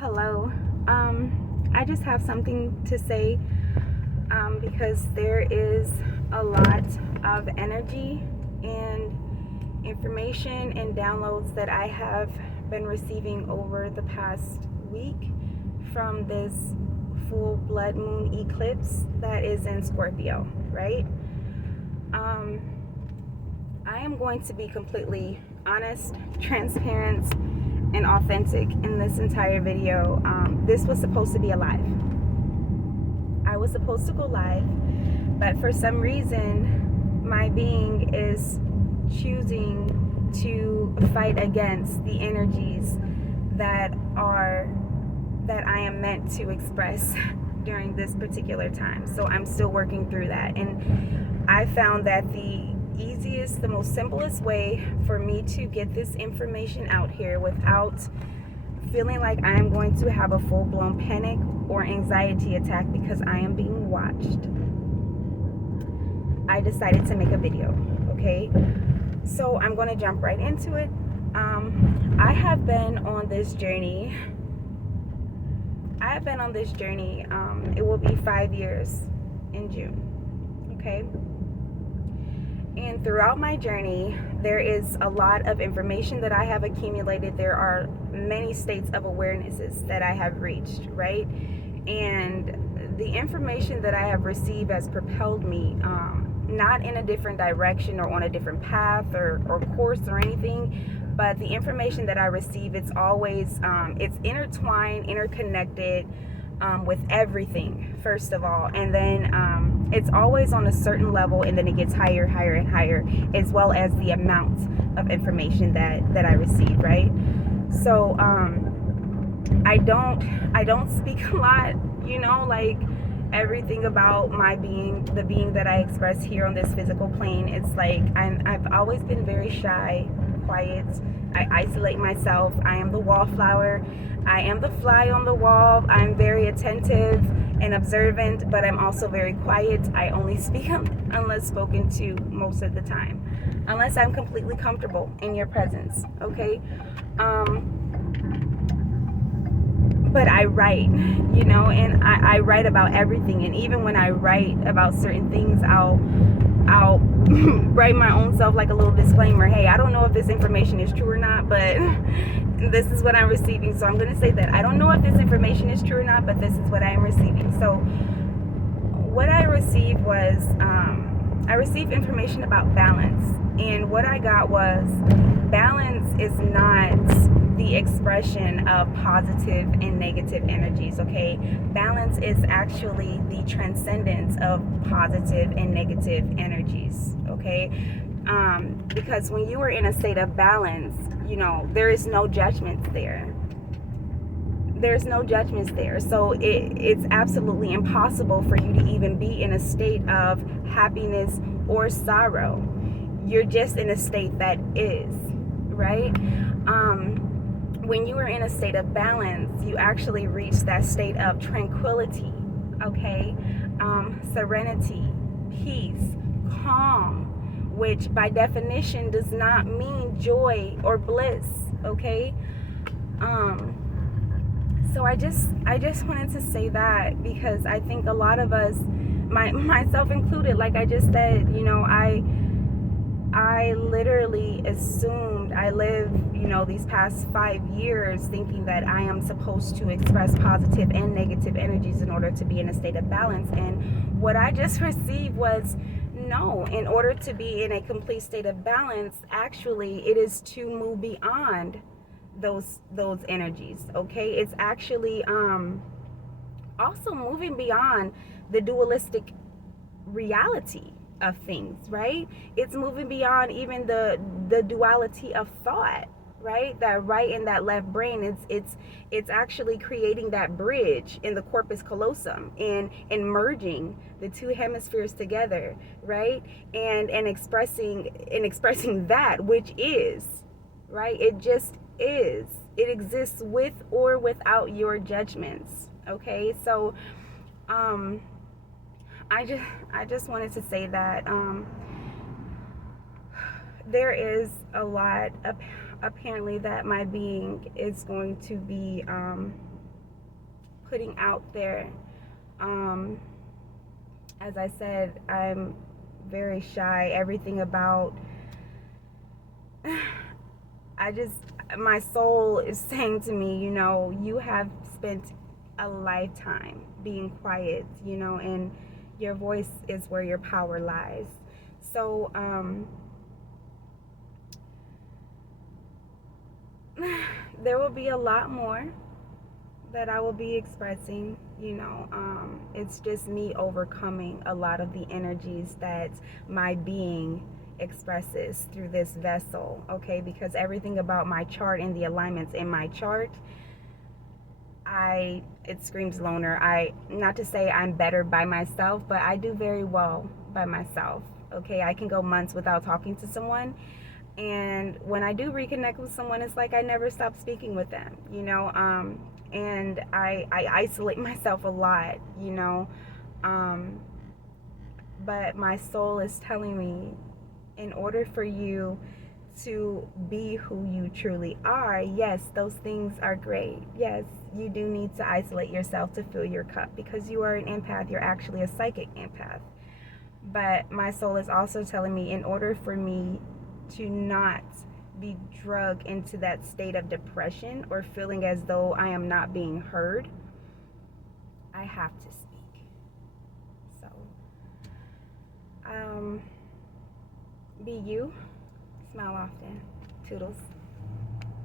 Hello. I just have something to say because there is a lot of energy and information and downloads that I have been receiving over the past week from this full blood moon eclipse that is in Scorpio, right? I am going to be completely honest, transparent, and authentic in this entire video. This was supposed to be a live. I was supposed to go live, but for some reason, my being is choosing to fight against the energies that I am meant to express during this particular time. So I'm still working through that, and I found that the easiest, the most simplest way for me to get this information out here without feeling like I am going to have a full-blown panic or anxiety attack because I am being watched, I decided to make a video. Okay, so I'm going to jump right into it. I have been on this journey. It will be 5 years in June. Okay. And throughout my journey, there is a lot of information that I have accumulated. There are many states of awarenesses that I have reached, right? And the information that I have received has propelled me, not in a different direction or on a different path or course or anything, but the information that I receive, it's always, it's intertwined, interconnected, with everything, first of all, and then it's always on a certain level, and then it gets higher and higher, as well as the amount of information that I receive, right? So I don't speak a lot, like everything about my being, the being that I express here on this physical plane. It's like I've always been very shy, quiet. I isolate myself. I am the wallflower. I am the fly on the wall. I'm very attentive and observant, but I'm also very quiet. I only speak unless spoken to most of the time, unless I'm completely comfortable in your presence, okay? But I write, and I write about everything. And even when I write about certain things, I'll write my own self like a little disclaimer. Hey, I don't know if this information is true or not, but this is what I'm receiving. So I'm going to say that I don't know if this information is true or not, but this is what I am receiving. So what I received was, I received information about balance. And what I got was, balance is not the expression of positive and negative energies, okay? Balance is actually the transcendence of positive and negative energies, okay? Because when you are in a state of balance, there is no judgments there. There's no judgments there. So it's absolutely impossible for you to even be in a state of happiness or sorrow. You're just in a state that is, right? When you are in a state of balance, you actually reach that state of tranquility, okay? Serenity, peace, calm, which by definition does not mean joy or bliss, okay? So I just wanted to say that, because I think a lot of us, myself included, like I just said, I literally assumed, I lived, these past 5 years thinking that I am supposed to express positive and negative energies in order to be in a state of balance. And what I just received was, no, in order to be in a complete state of balance, actually, it is to move beyond those energies, okay? It's actually also moving beyond the dualistic reality of things, right? It's moving beyond even the duality of thought, right? That right and that left brain. It's actually creating that bridge in the corpus callosum and merging the two hemispheres together, right? And expressing that which is, right? It just is. It exists with or without your judgments, okay? So I just wanted to say that there is a lot apparently that my being is going to be putting out there. As I said, I'm very shy. Everything about, my soul is saying to me, you know, you have spent a lifetime being quiet, you know, and your voice is where your power lies. So, there will be a lot more that I will be expressing, you know. It's just me overcoming a lot of the energies that my being expresses through this vessel, okay? Because everything about my chart and the alignments in my chart, it screams loner. Not to say I'm better by myself, but I do very well by myself, okay? I can go months without talking to someone, and when I do reconnect with someone, it's like I never stop speaking with them, you know. And I isolate myself a lot, you know. But my soul is telling me, in order for you to be who you truly are, yes, those things are great. Yes, you do need to isolate yourself to fill your cup, because you are an empath. You're actually a psychic empath. But my soul is also telling me, in order for me to not be drugged into that state of depression or feeling as though I am not being heard, I have to speak. So, be you. Smile often. Toodles.